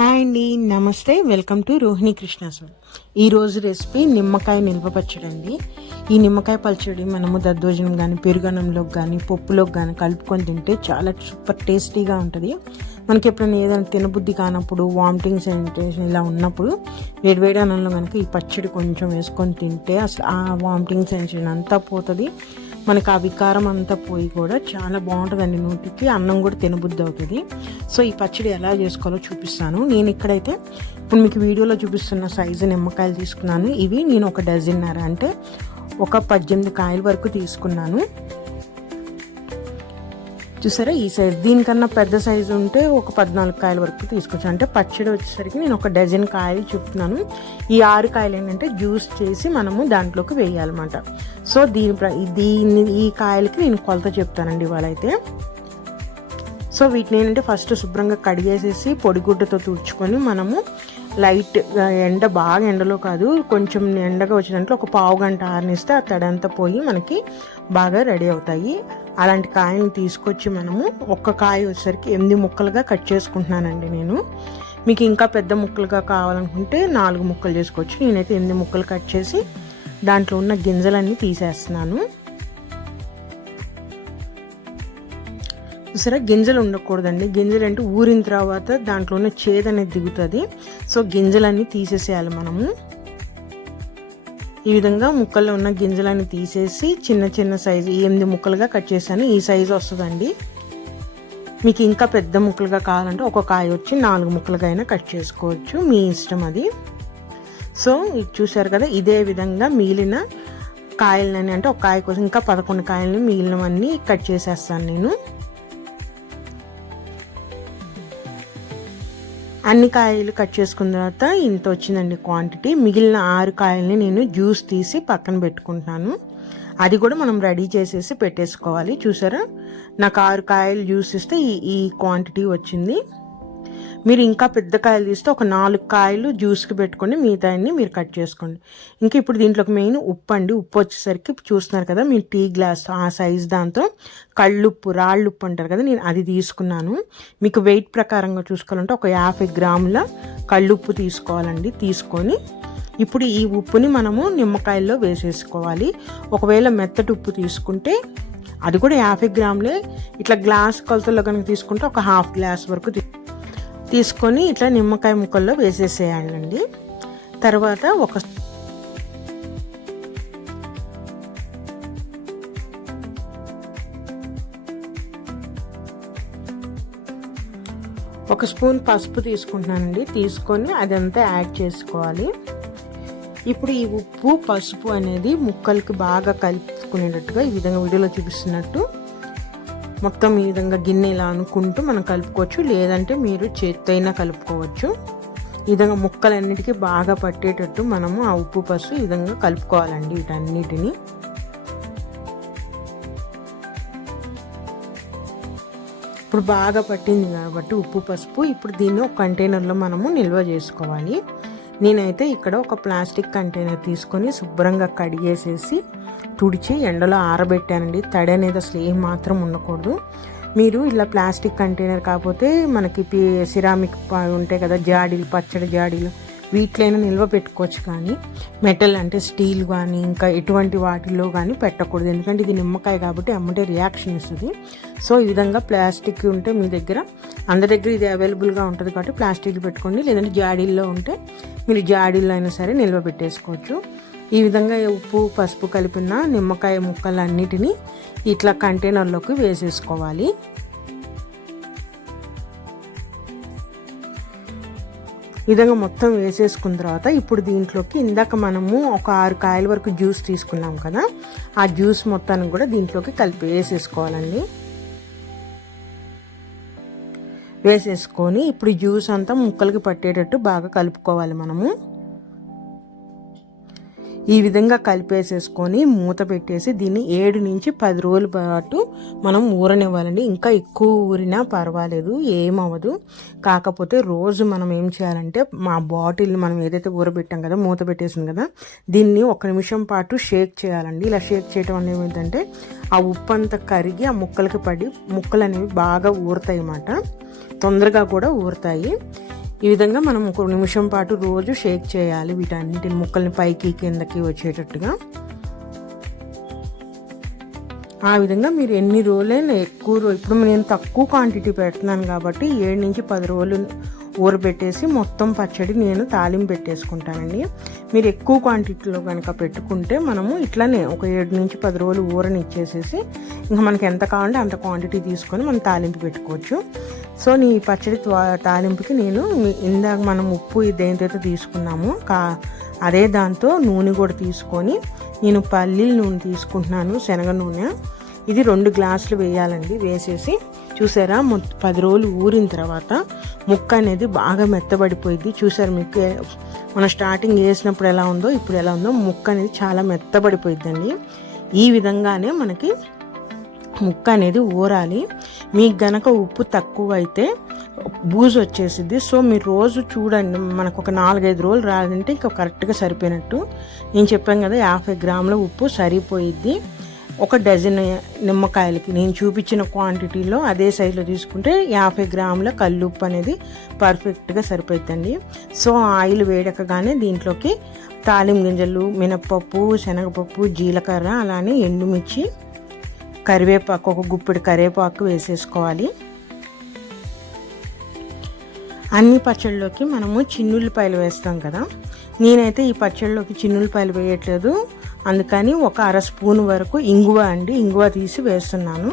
Hi అండి, నమస్తే. Welcome to Rohini Krishna's. ఈరోజు రెసిపీ నిమ్మకాయ నిల్వ పచ్చడి అండి. ఈ నిమ్మకాయ పచ్చడి మనము దద్దోజనం కానీ, పెరుగన్నంలోకి కానీ, పప్పులోకి కానీ కలుపుకొని తింటే చాలా సూపర్ టేస్టీగా ఉంటుంది. మనకి ఎప్పుడైనా ఏదైనా తినబుద్ధి కానప్పుడు, వామిటింగ్ సెన్సేషన్ ఇలా ఉన్నప్పుడు వేడివేడి అన్నంలో కనుక ఈ పచ్చడి కొంచెం వేసుకొని తింటే అసలు ఆ వామిటింగ్ సెన్సేషన్ అంతా పోతుంది. మనకు ఆ వికారం అంతా పోయి కూడా చాలా బాగుంటుందండి. నోటికి అన్నం కూడా తినబుద్ధి అవుతుంది. సో ఈ పచ్చడి ఎలా చేసుకోవాలో చూపిస్తాను. నేను ఇక్కడైతే ఇప్పుడు మీకు వీడియోలో చూపిస్తున్న సైజు నిమ్మకాయలు తీసుకున్నాను. ఇవి నేను ఒక డజన్నర అంటే ఒక 18 కాయల వరకు తీసుకున్నాను. చూసారా ఈ సైజు. దీనికన్నా పెద్ద సైజు ఉంటే ఒక 14 కాయల వరకు తీసుకోవచ్చు. అంటే పచ్చడి వచ్చేసరికి నేను ఒక డజన్ కాయలు చెప్తున్నాను. ఈ 6 కాయలు ఏంటంటే జ్యూస్ చేసి మనము దాంట్లోకి వేయాలన్నమాట. సో ఈ కాయలకి నేను కొలత చెప్తానండి ఇవాళ అయితే. సో వీటిని ఏంటంటే ఫస్ట్ శుభ్రంగా కడిగేసేసి పొడిగుడ్డతో తుడుచుకొని మనము లైట్ బాగా ఎండలో కాదు, కొంచెం ఎండగా వచ్చేదాంట్లో ఒక పావు గంట ఆరనిస్తే ఆ తడంతా పోయి మనకి బాగా రెడీ అవుతాయి. అలాంటి కాయని తీసుకొచ్చి మనము ఒక్క కాయ వచ్చేసరికి 8 ముక్కలుగా కట్ చేసుకుంటున్నానండి నేను. మీకు ఇంకా పెద్ద ముక్కలుగా కావాలనుకుంటే 4 ముక్కలు చేసుకోవచ్చు. నేనైతే 8 ముక్కలు కట్ చేసి దాంట్లో ఉన్న గింజలన్నీ తీసేస్తున్నాను. సరే, గింజలు ఉండకూడదండి. గింజలు అంటే ఊరిన తర్వాత దాంట్లో ఉన్న చేదు అనేది దిగుతుంది. సో గింజలన్నీ తీసేసేయాలి మనము. ఈ విధంగా ముక్కల్లో ఉన్న గింజలన్నీ తీసేసి చిన్న చిన్న సైజు 8 ముక్కలుగా కట్ చేశాను. ఈ సైజు వస్తుందండి. మీకు ఇంకా పెద్ద ముక్కలుగా కావాలంటే ఒక కాయ వచ్చి 4 ముక్కలుగా అయినా కట్ చేసుకోవచ్చు, మీ ఇష్టం అది. సో ఇది చూసారు కదా, ఇదే విధంగా మిగిలిన కాయలని అంటే ఒక కాయ కోసం ఇంకా 11 కాయలని మిగిలినవన్నీ కట్ చేసేస్తాను నేను. అన్ని కాయలు కట్ చేసుకున్న తర్వాత ఇంత వచ్చిందండి క్వాంటిటీ. మిగిలిన 6 కాయలని నేను జ్యూస్ తీసి పక్కన పెట్టుకుంటున్నాను. అది కూడా మనం రెడీ చేసేసి పెట్టేసుకోవాలి. చూసారా, నాకు 6 కాయలు జ్యూస్ ఇస్తే ఈ క్వాంటిటీ వచ్చింది. మీరు ఇంకా పెద్ద కాయలు తీస్తే ఒక 4 కాయలు జ్యూస్కి పెట్టుకొని మిగతాన్ని మీరు కట్ చేసుకోండి. ఇంకా ఇప్పుడు దీంట్లోకి మెయిన్ ఉప్పు అండి. ఉప్పు వచ్చేసరికి చూస్తున్నారు కదా, మీరు టీ గ్లాస్ ఆ సైజ్ దాంతో కళ్ళుప్పు, రాళ్ళుప్పు అంటారు కదా, నేను అది తీసుకున్నాను. మీకు వెయిట్ ప్రకారంగా చూసుకోవాలంటే ఒక 50 గ్రాముల కళ్ళుప్పు తీసుకోవాలండి. తీసుకొని ఇప్పుడు ఈ ఉప్పుని మనము నిమ్మకాయల్లో వేసేసుకోవాలి. ఒకవేళ మెత్తటి ఉప్పు తీసుకుంటే అది కూడా 50 గ్రాములే. ఇట్లా గ్లాస్ కొలతలో కనుక తీసుకుంటే ఒక 1/2 గ్లాస్ వరకు తీసుకొని ఇట్లా నిమ్మకాయ ముక్కల్లో వేసేసేయాలండి. తర్వాత ఒక స్పూన్ పసుపు తీసుకుంటున్నానండి. తీసుకొని అదంతా యాడ్ చేసుకోవాలి. ఇప్పుడు ఈ ఉప్పు పసుపు అనేది ముక్కలకి బాగా కలుపుకునేటట్టుగా ఈ విధంగా వీడియోలో చూపిస్తున్నట్టు మొత్తం ఈ విధంగా గిన్నె ఇలా అనుకుంటూ మనం కలుపుకోవచ్చు, లేదంటే మీరు చేత్తో అయినా కలుపుకోవచ్చు. ఈ విధంగా ముక్కలన్నిటికీ బాగా పట్టేటట్టు మనము ఆ ఉప్పు పసుపు ఈ విధంగా కలుపుకోవాలండి. వీటన్నిటిని ఇప్పుడు బాగా పట్టింది కాబట్టి ఉప్పు పసుపు, ఇప్పుడు దీన్ని ఒక కంటైనర్లో మనము నిల్వ చేసుకోవాలి. నేనైతే ఇక్కడ ఒక ప్లాస్టిక్ కంటైనర్ తీసుకొని శుభ్రంగా కడిగేసేసి తుడిచి ఎండలో ఆరబెట్టానండి. తడి అనేది అసలు ఏం మాత్రం ఉండకూడదు. మీరు ఇలా ప్లాస్టిక్ కంటైనర్ కాకపోతే మనకి సిరామిక్ ఉంటాయి కదా జాడీలు, పచ్చడి జాడీలు, వీటిలైనా నిల్వ పెట్టుకోవచ్చు. కానీ మెటల్ అంటే స్టీల్ కానీ ఇంకా ఎటువంటి వాటిల్లో కానీ పెట్టకూడదు. ఎందుకంటే ఇది నిమ్మకాయ కాబట్టి అమ్మటే రియాక్షన్ ఇస్తుంది. సో ఈ విధంగా ప్లాస్టిక్ ఉంటే మీ దగ్గర, అందరి దగ్గర ఇది అవైలబుల్గా ఉంటుంది కాబట్టి ప్లాస్టిక్లు పెట్టుకోండి. లేదంటే జాడీల్లో ఉంటే మీరు జాడీల్లో అయినా సరే నిల్వ పెట్టేసుకోవచ్చు. ఈ విధంగా ఉప్పు పసుపు కలిపిన నిమ్మకాయ ముక్కలన్నిటినీ ఇట్లా కంటైనర్లోకి వేసేసుకోవాలి. ఈ విధంగా మొత్తం వేసేసుకున్న తర్వాత ఇప్పుడు దీంట్లోకి ఇందాక మనము ఒక 6 కాయల వరకు జ్యూస్ తీసుకున్నాం కదా, ఆ జ్యూస్ మొత్తాన్ని కూడా దీంట్లోకి కలిపి వేసేసుకోవాలండి. వేసేసుకొని ఇప్పుడు జ్యూస్ అంతా ముక్కలకి పట్టేటట్టు బాగా కలుపుకోవాలి మనము. ఈ విధంగా కలిపేసేసుకొని మూత పెట్టేసి దీన్ని 7 నుంచి 10 రోజుల పాటు మనం ఊరనివ్వాలండి. ఇంకా ఎక్కువ ఊరినా పర్వాలేదు, ఏమవ్వదు. కాకపోతే రోజు మనం ఏం చేయాలంటే మా బాటిల్ని మనం ఏదైతే ఊరబెట్టాం కదా, మూత పెట్టేసింది కదా, దీన్ని 1 నిమిషం పాటు షేక్ చేయాలండి. ఇలా షేక్ చేయడం వల్ల ఏమైందంటే ఆ ఉప్పు అంతా కరిగి ఆ ముక్కలకి పడి ముక్కలు అనేవి బాగా ఊరుతాయి అన్నమాట, తొందరగా కూడా ఊరుతాయి. ఈ విధంగా మనం ఒక నిమిషం పాటు రోజు షేక్ చేయాలి, వీటన్నిటిని ముక్కల్ని పైకి కిందకి వచ్చేటట్టుగా. ఆ విధంగా మీరు ఎన్ని రోజులైనా ఇప్పుడు నేను తక్కువ క్వాంటిటీ పెడుతున్నాను కాబట్టి 7 నుంచి 10 రోజులు ఊరబెట్టేసి మొత్తం పచ్చడి నేను తాలింపు పెట్టేసుకుంటానండి. మీరు ఎక్కువ క్వాంటిటీలో కనుక పెట్టుకుంటే మనము ఇట్లానే ఒక 7 నుంచి 10 రోజులు ఊరనిచ్చేసేసి ఇంకా మనకి ఎంత కావాలంటే అంత క్వాంటిటీ తీసుకొని మనం తాలింపు పెట్టుకోవచ్చు. సో ఈ పచ్చడి తాలింపుకి నేను ఇందాక మనం ఉప్పు దేనితో తీసుకున్నాము అదే దాంతో నూనె కూడా తీసుకొని నేను పల్లీల నూనె తీసుకుంటున్నాను, శనగ నూనె. ఇది 2 గ్లాసులు వేయాలండి. వేసేసి చూసారా 10 రోజులు ఊరిన తర్వాత ముక్క అనేది బాగా మెత్తబడిపోయింది. చూసారు మీకు మనం స్టార్టింగ్ వేసినప్పుడు ఎలా ఉందో ఇప్పుడు ఎలా ఉందో ముక్క అనేది చాలా మెత్తబడిపోయిందండి. ఈ విధంగానే మనకి ముక్క అనేది ఊరాలి. మీకు గనక ఉప్పు తక్కువ అయితే బూజు వచ్చేసిద్ది. సో మీరు రోజు చూడండి, మనకు ఒక 4-5 రోజులు రాదంటే ఇంకా కరెక్ట్గా సరిపోయినట్టు. నేను చెప్పాను కదా 50 గ్రాముల ఉప్పు సరిపోయిద్ది. ఒక డజన్ నిమ్మకాయలకి నేను చూపించిన క్వాంటిటీలో అదే సైజులో తీసుకుంటే 50 గ్రాముల కల్లుప్పు అనేది పర్ఫెక్ట్గా సరిపోతుందండి. సో ఆయిల్ వేడకగానే దీంట్లోకి తాలింపు గింజలు, మినప్పప్పు, శనగపప్పు, జీలకర్ర, అలానే ఎండుమిర్చి, కరివేపాకు, ఒక గుప్పెడు కరివేపాకు వేసేసుకోవాలి. అన్ని పచ్చళ్ళలోకి మనము చిన్నుల్లిపాయలు వేస్తాం కదా, నేనైతే ఈ పచ్చళ్ళలోకి చిన్నుల్లిపాయలు వేయట్లేదు. అందుకని ఒక 1/2 స్పూన్ వరకు ఇంగువ తీసి వేస్తున్నాను.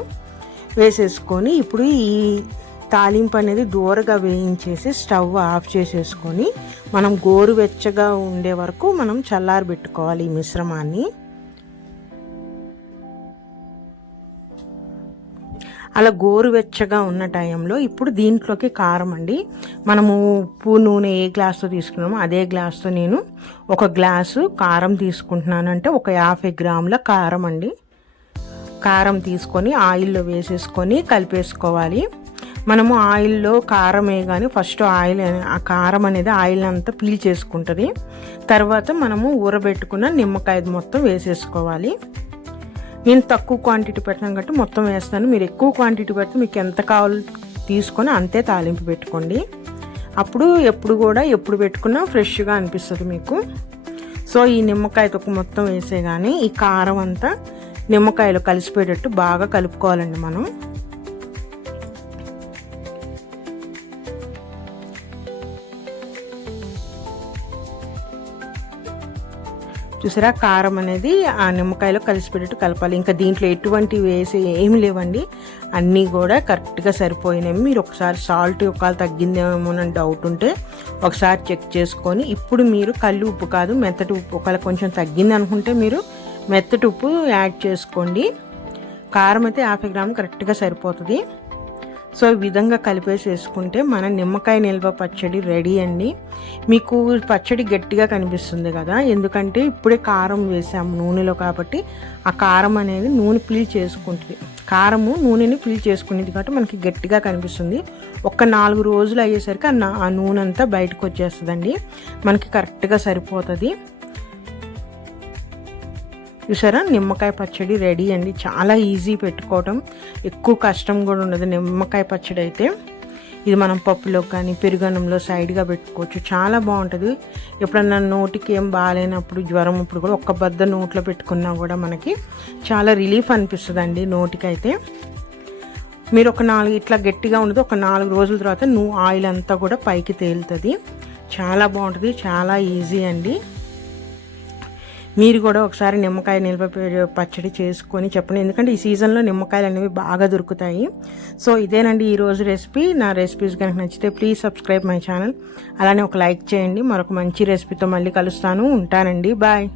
వేసేసుకొని ఇప్పుడు ఈ తాలింపు అనేది దూరగా వేయించేసి స్టవ్ ఆఫ్ చేసేసుకొని మనం గోరువెచ్చగా ఉండే వరకు మనం చల్లారబెట్టుకోవాలి ఈ మిశ్రమాన్ని. అలా గోరువెచ్చగా ఉన్న టైంలో ఇప్పుడు దీంట్లోకి కారం అండి. మనము ఉప్పు నూనె ఏ గ్లాస్తో తీసుకున్నామో అదే గ్లాస్తో నేను 1 గ్లాసు కారం తీసుకుంటున్నాను. అంటే ఒక 50 గ్రాముల కారం అండి. కారం తీసుకొని ఆయిల్లో వేసేసుకొని కలిపేసుకోవాలి. మనము ఆయిల్లో కారం వేయగానే ఫస్ట్ ఆ కారం అనేది ఆయిల్ అంతా పీల్ చేసుకుంటుంది. తర్వాత మనము ఊరబెట్టుకున్న నిమ్మకాయ మొత్తం వేసేసుకోవాలి. నేను తక్కువ క్వాంటిటీ పెట్టాను కాబట్టి మొత్తం వేస్తాను. మీరు ఎక్కువ క్వాంటిటీ పెడితే మీకు ఎంత కావాలో తీసుకొని అంతే తాలింపు పెట్టుకోండి. అప్పుడు ఎప్పుడు పెట్టుకున్నా ఫ్రెష్గా అనిపిస్తుంది మీకు. సో ఈ నిమ్మకాయతో మొత్తం వేసేగానే ఈ కారం అంతా నిమ్మకాయలో కలిసిపోయేటట్టు బాగా కలుపుకోవాలండి మనం. చూసారా కారం అనేది ఆ నిమ్మకాయలో కలిసిపెట్టేట్టు కలపాలి. ఇంకా దీంట్లో ఎటువంటి వేసి ఏమి లేవండి, అన్నీ కూడా కరెక్ట్గా సరిపోయినాయి. మీరు ఒకసారి సాల్ట్ ఒకవేళ తగ్గిందేమోనని డౌట్ ఉంటే ఒకసారి చెక్ చేసుకొని ఇప్పుడు మీరు కల్లు ఉప్పు కాదు మెత్తటి ఉప్పు ఒకవేళ కొంచెం తగ్గింది అనుకుంటే మీరు మెత్తటి ఉప్పు యాడ్ చేసుకోండి. కారం అయితే 50 గ్రాములు కరెక్ట్గా సరిపోతుంది. సో ఈ విధంగా కలిపేసేసుకుంటే మన నిమ్మకాయ నిల్వ పచ్చడి రెడీ అండి. మీకు పచ్చడి గట్టిగా కనిపిస్తుంది కదా, ఎందుకంటే ఇప్పుడే కారం వేసాము నూనెలో కాబట్టి ఆ కారం అనేది నూనె పీల్ చేసుకుంటుంది. కారము నూనెని పీల్ చేసుకునేది కాబట్టి మనకి గట్టిగా కనిపిస్తుంది. ఒక 4 రోజులు అయ్యేసరికి ఆ నూనె అంతా బయటకు వచ్చేస్తుందండి, మనకి కరెక్ట్గా సరిపోతుంది. చూసారా నిమ్మకాయ పచ్చడి రెడీ అండి. చాలా ఈజీ పెట్టుకోవడం, ఎక్కువ కష్టం కూడా ఉండదు. నిమ్మకాయ పచ్చడి అయితే ఇది మనం పప్పులో కానీ పెరుగన్నంలో సైడ్గా పెట్టుకోవచ్చు, చాలా బాగుంటుంది. ఎప్పుడన్నా నోటికి ఏం బాగాలేనప్పుడు జ్వరం అప్పుడు కూడా ఒక్క బద్ద నోట్లో పెట్టుకున్నా కూడా మనకి చాలా రిలీఫ్ అనిపిస్తుంది అండి నోటికైతే. మీరు ఒక 4 ఇట్లా గట్టిగా ఉండదు, ఒక 4 రోజుల తర్వాత ఆయిల్ అంతా కూడా పైకి తేలుతుంది. చాలా బాగుంటుంది, చాలా ఈజీ అండి. మీరు కూడా ఒకసారి నిమ్మకాయ నిల్వ పచ్చడి చేసుకొని చెప్పండి, ఎందుకంటే ఈ సీజన్లో నిమ్మకాయలు అనేవి బాగా దొరుకుతాయి. సో ఇదేనండి ఈరోజు రెసిపీ. నా రెసిపీస్ కనుక నచ్చితే ప్లీజ్ సబ్స్క్రైబ్ మై ఛానల్, అలానే ఒక లైక్ చేయండి. మరొక మంచి రెసిపీతో మళ్ళీ కలుస్తాను. ఉంటానండి, బాయ్.